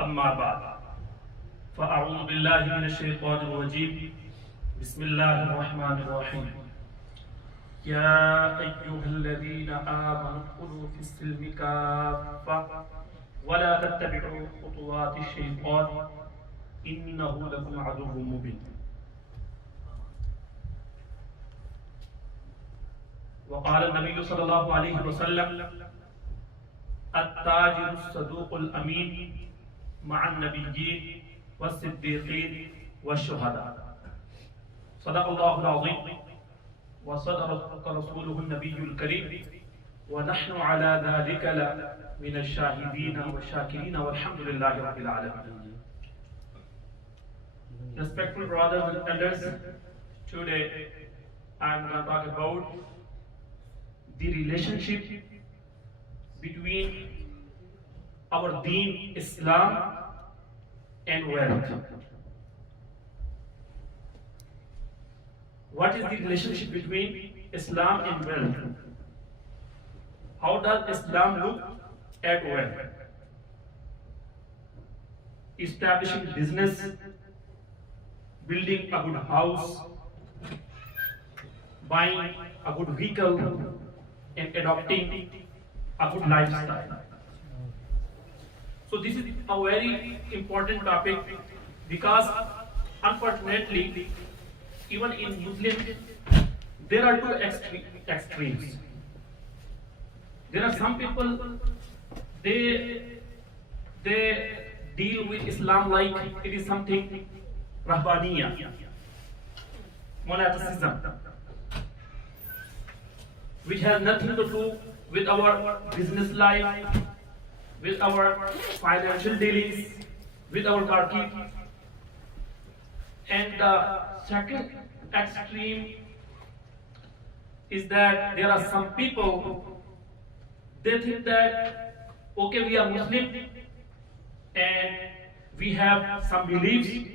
अम्मा बाद फ़अऊज़ु बिल्लाहि मिनश शैतानिर रजीम बिस्मिल्लाहिर रहमानिर रहीम या अय्युहल्लज़ीना आमनु उद्खुलू फ़िस्सिल्मि काफ़्फ़ा वला तत्तबि'ू खुतुवातिश शैतान इन्नहु लकुम अदुव्वुम मुबीन। वक़ाल नबी सल्लल्लाहु अलैहि वसल्लम अत्ताजिरुस सदूक़ुल अमीन मअन नबिय्यीन वस्सिद्दीक़ीन वश्शुहदा। सदक़ल्लाहुल अज़ीम व सदक़ रसूलुहुन नबियुल करीम व नहनु अला ज़ालिका मिनश शाहिदीन व शाकिरीन वल्हम्दुलिल्लाहि रब्बिल आलमीन। Respectful brothers and elders, today I am going to talk about the relationship between our deen Islam and wealth. What is the relationship between Islam and wealth? How does Islam look at wealth? Establishing business, building a good house, buying a good vehicle, and adopting a good lifestyle. So this is a very important topic because unfortunately even in Muslim there are two extremes. There are some people they deal with Islam like it is something rahbaniya, monasticism, which has nothing to do with our business life, with our financial dealings, with our market. And the second extreme is that there are some people, they think that, okay, we are Muslim and we have some beliefs,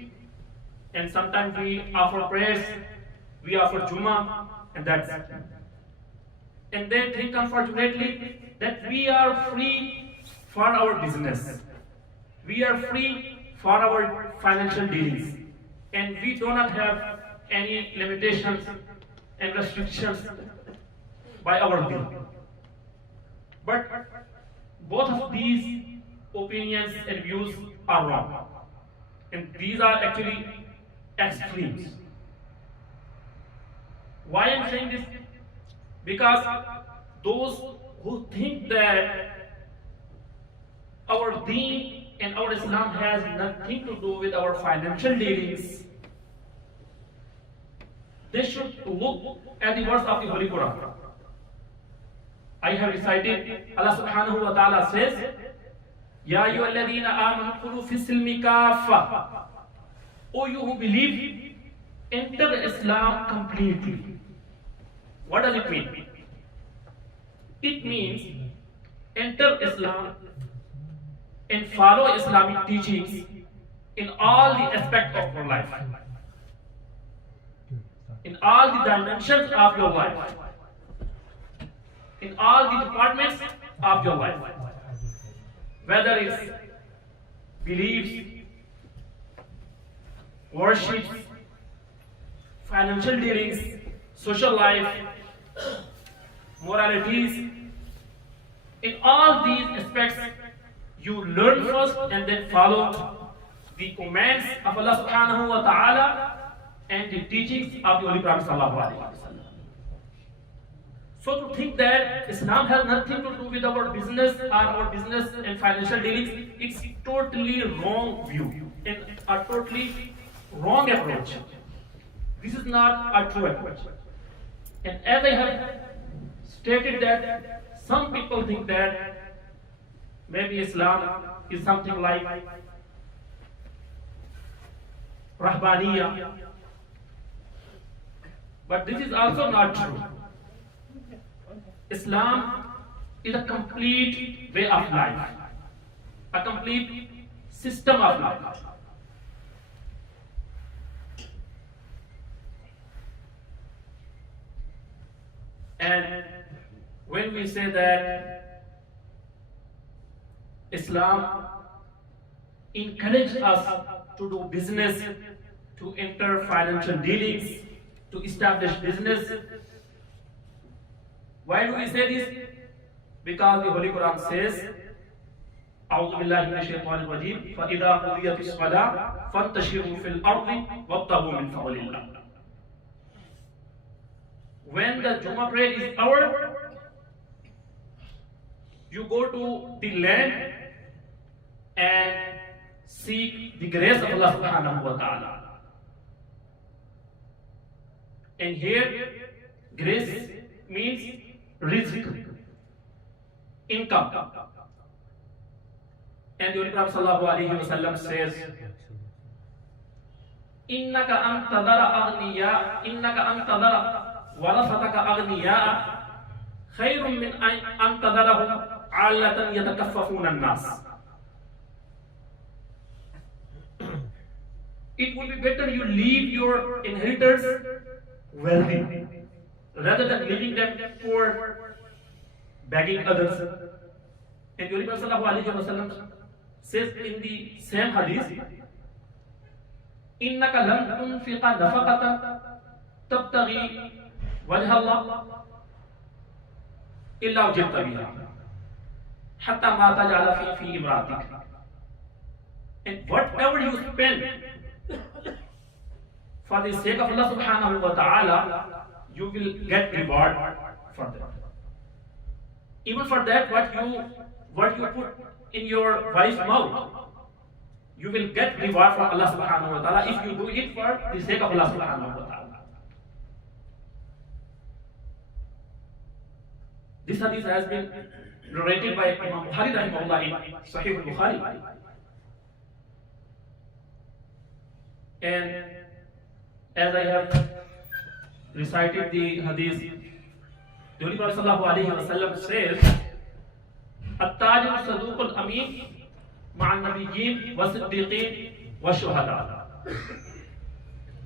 and sometimes we offer prayers, we offer Jummah, and that's it. And they think, unfortunately, that we are free for our business, we are free for our financial dealings, and we do not have any limitations and restrictions by our will. But both of these opinions and views are wrong, and these are actually extremes. Why I am saying this? Because those who think that our deen and our Islam has nothing to do with our financial dealings, they should look at the words of the Holy Quran. I have recited, Allah subhanahu wa ta'ala says, Ya ayyuhalladhina amanu udkhulu fis-silmi kaffa. O you who believe, enter Islam completely. What does it mean? It means enter Islam and follow Islamic teachings in all the aspects of your life, in all the dimensions of your life, in all the departments of your life, whether it's beliefs, worships, financial dealings, social life, moralities. In all these aspects, you learn first and then follow the commands of Allah subhanahu wa ta'ala and the teachings of the Holy Prophet sallallahu alaihi wasallam. So to think that Islam has nothing to do with our business or our business and financial dealings, it's totally wrong view and a totally wrong approach. This is not a true approach. And as I have stated that some people think that maybe Islam is something like Rahbaniya, but this is also not true. Islam is a complete way of life, a complete system of life. And when we say that Islam encourage us to do business, to enter financial dealings, to establish business. Why do we say this? Because the Holy Quran says, أعوذ بالله من الشيطان الرجيم فإذا قضيت الصلاة فانتشروا في الأرض وابتغوا من فضل الله. When the Jummah prayer is over, you go to the land and seek the grace of Allah subhanahu wa ta'ala. And here, grace means rizq, income. And the Holy Prophet sallallahu alaihi wasallam says, إنك أن تذر أغنياء إنك أن تذر ورثتك أغنياء خير من أن تذرهم عالة يتكففون الناس. It would be better you leave your inheritors wealthy rather than leaving them poor, begging others. And the Holy Prophet sallallahu alaihi wasallam says in the same hadith, إنك لن تنفق نفقة تبتغي وجه الله إلا وجدت بها حتى ما تجعل في امرأتك. And whatever you spend for the sake of Allah subhanahu wa ta'ala, you will get reward for that. Even for that, what you put in your wife's mouth, you will get reward from Allah subhanahu wa ta'ala if you do it for the sake of Allah subhanahu wa ta'ala. This hadith has been narrated by Imam Bukhari rahimahullah in Sahih al-Bukhari. And as I have recited the hadith, the Holy Prophet sallallahu alaihi wasallam says, التاجر الصدوق الأمين مع النبيين والصديقين والشهداء.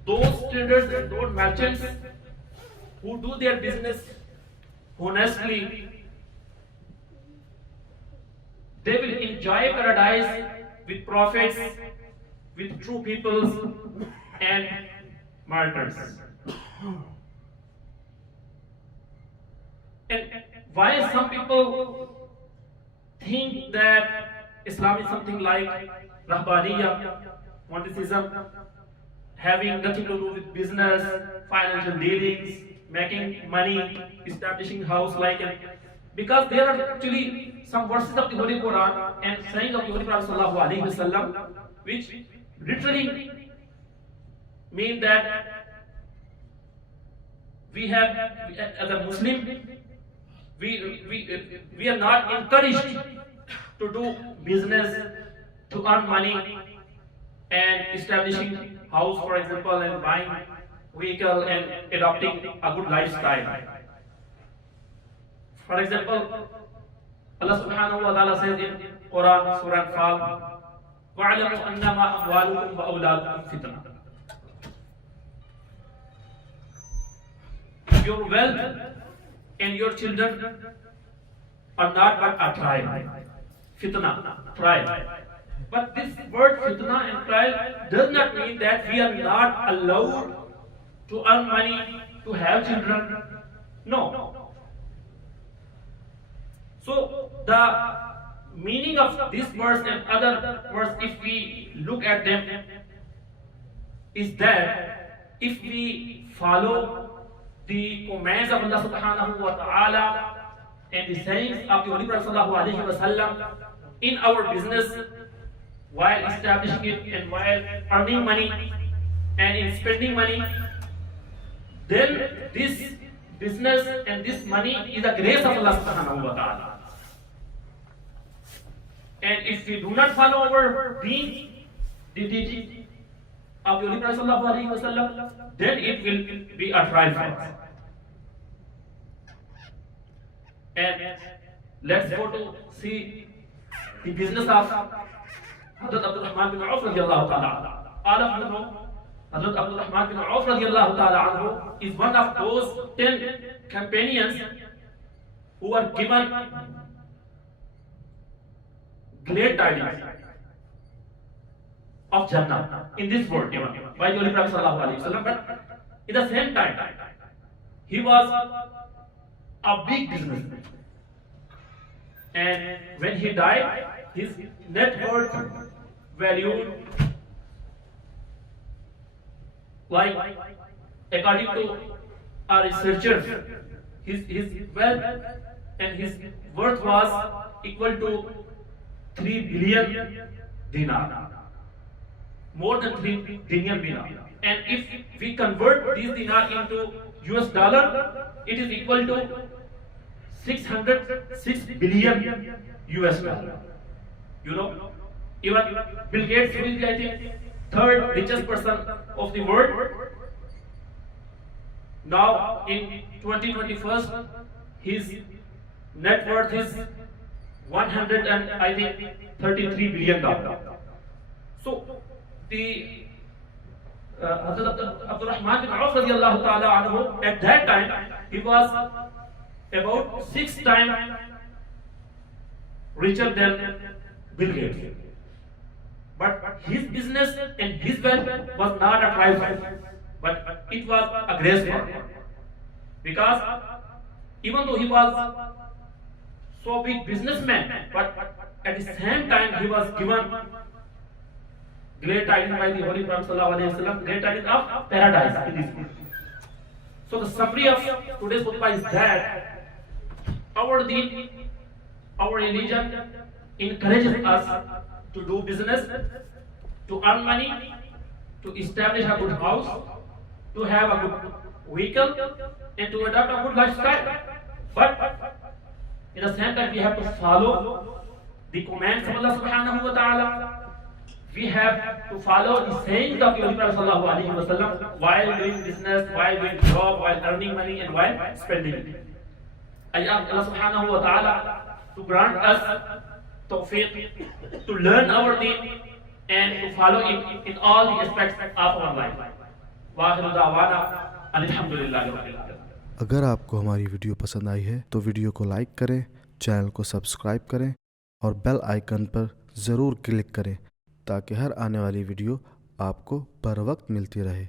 Those traders and those merchants who do their business honestly, they will enjoy paradise with prophets, with true peoples and martyrs. And why some people think that Islam is something like Rahbaniyya, monasticism, having nothing to do with business, financial dealings, making money, establishing house like it. Because there are actually some verses of the Holy Quran and sayings of the Holy Prophet sallallahu alaihi wasallam which literally mean that we have, as a Muslim, we are not encouraged to do business, to earn money and establishing house, for example, and buying vehicle and adopting a good lifestyle. For example, Allah subhanahu wa ta'ala says in Quran, Surah Al-Fal, وَعْلَمُوا أَنَّمَا أَمْوَالُكُمْ وَأَوْلَادُكُمْ فِتْنَةٌ. Your wealth and your children are not but a trial. Fitna, trial. But this word fitna and trial does not mean that we are not allowed to earn money, to have children. No. So the meaning of this verse and other verse, if we look at them, is that if we follow the commands of Allah subhanahu wa ta'ala and the sayings of the Holy Prophet sallallahu alaihi wasallam in our business, while establishing it and while earning money and in spending money, then this business and this money is the grace of Allah subhanahu wa ta'ala. And if we do not follow our deen, the teaching of the Holy Prophet sallallahu alaihi wasallam, then it will be a trial for us. And let's go to see the business of Hazrat Abdul Rahman bin Auf radiallahu ta'ala. All of you know, Hazrat Abdul Rahman bin Auf radiallahu ta'ala anhu is one of those 10 companions who were given great tidings. of Jannah in this world even by the Holy Prophet sallallahu alaihi wasallam. But at the same time, he was a big businessman, and when he died, his net worth valued, like according to our researchers, his wealth and his worth was equal to 3 billion dinar, more than 3 billion dinar. And if we convert these dinar into US dollar, it is equal to 606 billion US dollar. You know, even Bill Gates, who is, I think, third richest person of the world, now in 2021, his net worth is 133 billion dollars. So the Abdul Rahman bin Auf radiyallahu ta'ala anhu, at that time he was about 6 times richer than Bill Gates. But his business and his wealth was not a trifle, but it was a grace work. Because even though he was so big businessman, but at the same time he was given great tidings by the Holy Prophet sallallahu alaihi wasallam, great tidings of paradise in this world. So the summary of today's khutbah is that our deen, our religion encourages us to do business, to earn money, to establish a good house, to have a good vehicle, and to adopt a good lifestyle. But in the same time, we have to follow the commands of Allah subhanahu wa ta'ala. We have to follow the sayings of the Holy Prophet sallallahu alaihi wasallam while doing business, while doing job, while earning money, and while spending it. I ask Allah subhanahu wa ta'ala to grant us tawfiq to learn our deen and to follow it in all the aspects of our life. Wa akhiru da'wana alhamdulillahi rabbil alamin. अगर आपको हमारी video पसंद आई है तो video को like करें, channel को subscribe करें और बेल आइकन पर ज़रूर क्लिक करें ताकि हर आने वाली वीडियो आपको बर वक्त मिलती रहे।